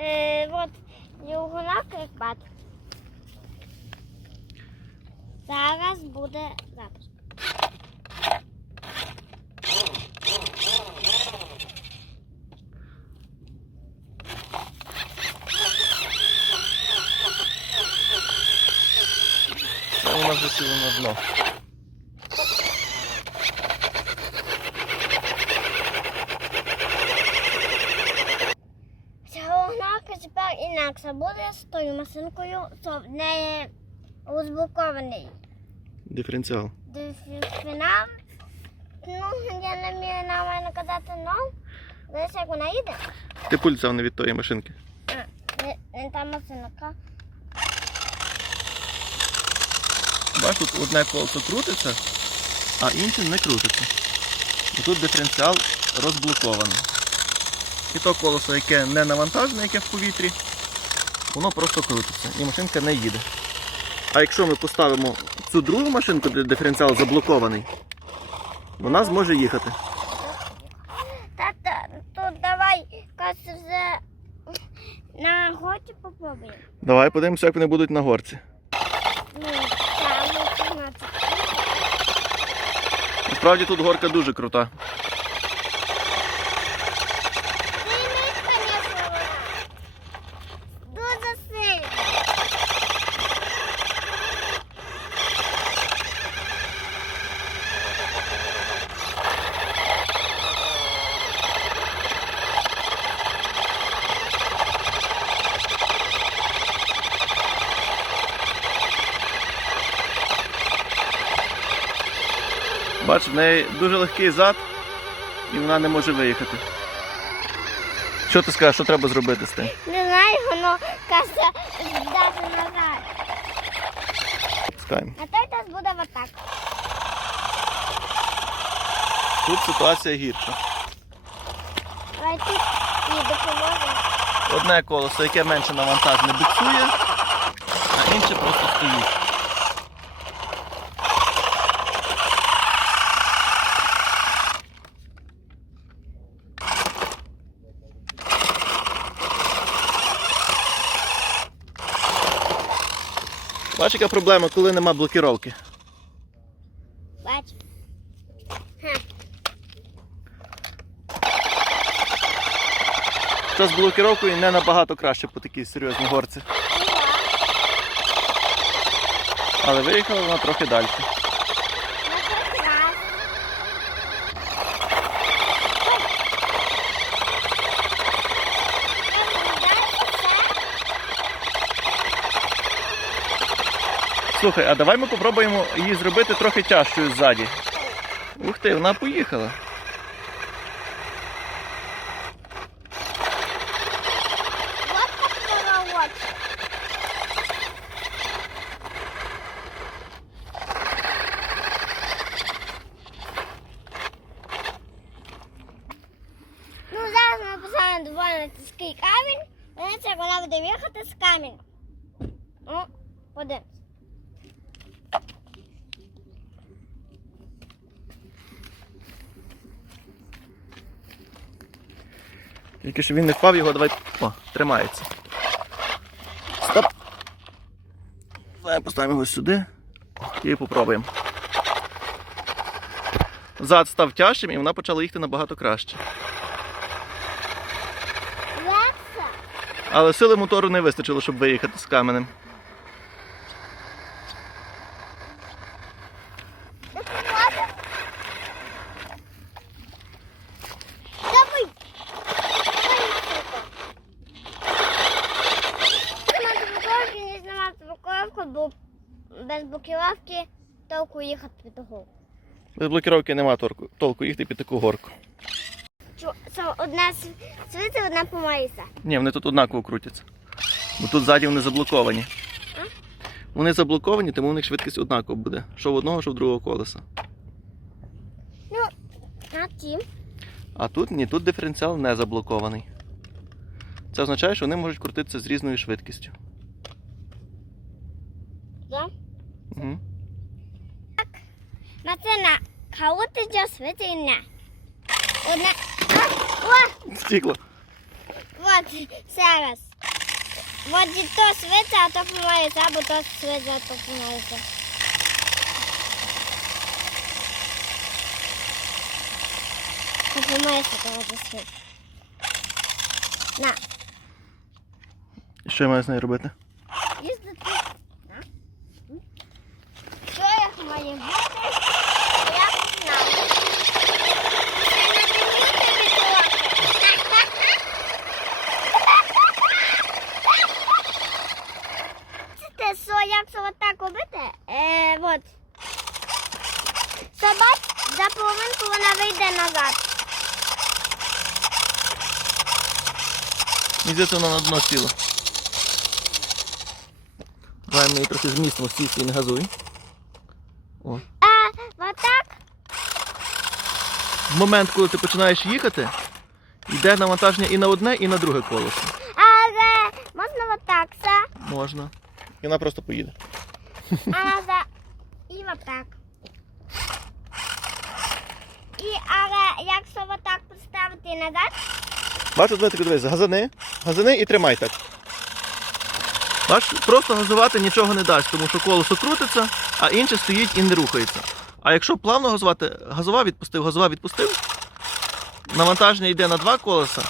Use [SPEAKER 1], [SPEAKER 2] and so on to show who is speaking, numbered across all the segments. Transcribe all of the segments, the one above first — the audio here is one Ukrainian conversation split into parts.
[SPEAKER 1] Е, от його наприклад. Зараз буде запуск.
[SPEAKER 2] У нас на дно.
[SPEAKER 1] Тепер інакше буде з тою машинкою, що в неї розблокований
[SPEAKER 2] Диференціал.
[SPEAKER 1] фінал. Ну, я не вмію нормально казати ну. Десь як вона їде.
[SPEAKER 2] Ти пульт взяв не від тої машинки.
[SPEAKER 1] А, не, не та машинка.
[SPEAKER 2] Бачиш, тут одне колесо крутиться, а інше не крутиться. І тут диференціал розблокований. І то колесо, яке не навантажене, яке в повітрі, воно просто крутиться і машинка не їде. А якщо ми поставимо цю другу машинку, де диференціал заблокований, вона зможе їхати.
[SPEAKER 1] Тата, то давай каже вже на готі попробуємо.
[SPEAKER 2] Давай подивимося, як вони будуть на горці.
[SPEAKER 1] Ну, там 15.
[SPEAKER 2] Насправді тут горка дуже крута.
[SPEAKER 1] Димить, звісно, вона. Дуже сильно.
[SPEAKER 2] Бач, в неї дуже легкий зад, і вона не може виїхати. Що ти скажеш, що треба зробити з тим?
[SPEAKER 1] Не знаю, воно каже здати назад.
[SPEAKER 2] Пускаємо.
[SPEAKER 1] А той теж буде отак.
[SPEAKER 2] Тут ситуація гірша.
[SPEAKER 1] Давай тут і допоможе.
[SPEAKER 2] Одне колесо, яке менше навантажене, буксує, а інше просто стоїть. Бачиш, яка проблема, коли нема блокіровки.
[SPEAKER 1] Бач.
[SPEAKER 2] Це з блокіровкою не набагато краще по такій серйозній горці. Але виїхала вона трохи далі.
[SPEAKER 1] Ну, тут раз.
[SPEAKER 2] Слухай, а давай ми попробуємо її зробити трохи тяжчою ззаді. Ух ти, вона поїхала.
[SPEAKER 1] Ну, зараз ми поставимо доволі тяжкий камінь. Дивіться, як вона буде їхати з камінь. Ну, подивимось.
[SPEAKER 2] Тільки щоб він не впав, його давай. О, тримається. Стоп. Давай поставимо його сюди і попробуємо. Зад став тяжчим і вона почала їхати набагато краще. Але сили мотору не вистачило, щоб виїхати з каменем.
[SPEAKER 1] Допоможе. Давай. Знімати блокировки, не знімати блокировку, бо без блокировки толку їхати під того.
[SPEAKER 2] Без блокіровки нема торку, толку їхати під таку горку.
[SPEAKER 1] Чу- Це одна світи, одна помається.
[SPEAKER 2] Ні, вони тут однаково крутяться. Бо тут ззаді вони заблоковані.
[SPEAKER 1] А?
[SPEAKER 2] Вони заблоковані, тому у них швидкість однакова буде. Що в одного, що в другого колеса.
[SPEAKER 1] Ну, а ті.
[SPEAKER 2] А тут ні, тут диференціал не заблокований. Це означає, що вони можуть крутитися з різною швидкістю.
[SPEAKER 1] Да?
[SPEAKER 2] Угу.
[SPEAKER 1] Машина хаотична світильна. Одна. А, о,
[SPEAKER 2] Стікло.
[SPEAKER 1] от, зараз. от і то свиться, а то помається, або то свиться, а то помається. Не помається, то от свиться. На,
[SPEAKER 2] що я маю з нею робити?
[SPEAKER 1] їздити. Що як має бути? Я не знаю. Це на комп'ютері трохи. Це що, як це отак робити? Е. Собач, за вона вийде назад.
[SPEAKER 2] І здається, вона на дно сіла. Давай ми її трохи змістимо стійці і не газуй. О.
[SPEAKER 1] А, отак?
[SPEAKER 2] В момент, коли ти починаєш їхати, йде навантаження і на одне, і на друге колесо.
[SPEAKER 1] Але можна отак, все.
[SPEAKER 2] Можна. І вона просто поїде.
[SPEAKER 1] А назад. І отак. І, але якщо отак поставити назад,
[SPEAKER 2] Бачиш, давай таки дивись, газани, газани і тримай так. Бачиш, просто газувати нічого не дасть, тому що колесо крутиться, а інше стоїть і не рухається. А якщо плавно газувати, газова відпустив, газова відпустив, навантаження йде на два колеса,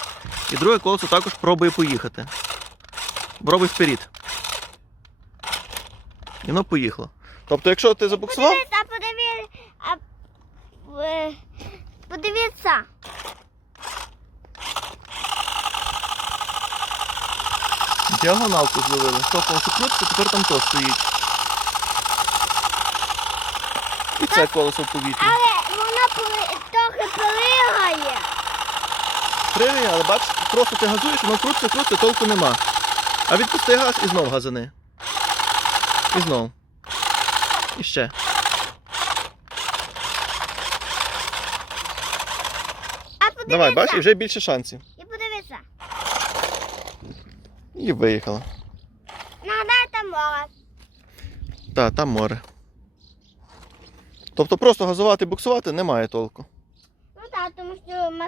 [SPEAKER 2] і друге колесо також пробує поїхати. Пробуй вперед. І воно поїхало. Тобто, якщо ти забуксував,
[SPEAKER 1] подивіться, подивіться, а, е, подивіться.
[SPEAKER 2] Діагоналку зловили. Колесо крутиться, тепер там то стоїть. І це колесо в повітрі.
[SPEAKER 1] Але вона поли- трохи пригає.
[SPEAKER 2] Пригає, але бач, просто ти газуєш, воно крутиться, крутиться, толку нема. А відпусти газ і знов газани. І знов. І ще.
[SPEAKER 1] А.
[SPEAKER 2] Давай, бач, і вже більше шансів.
[SPEAKER 1] І виїхала.
[SPEAKER 2] Ну, де
[SPEAKER 1] там море.
[SPEAKER 2] Так, там море. Тобто просто газувати, буксувати немає толку.
[SPEAKER 1] Ну так, тому що ми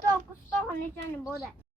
[SPEAKER 1] толку з того нічого не буде.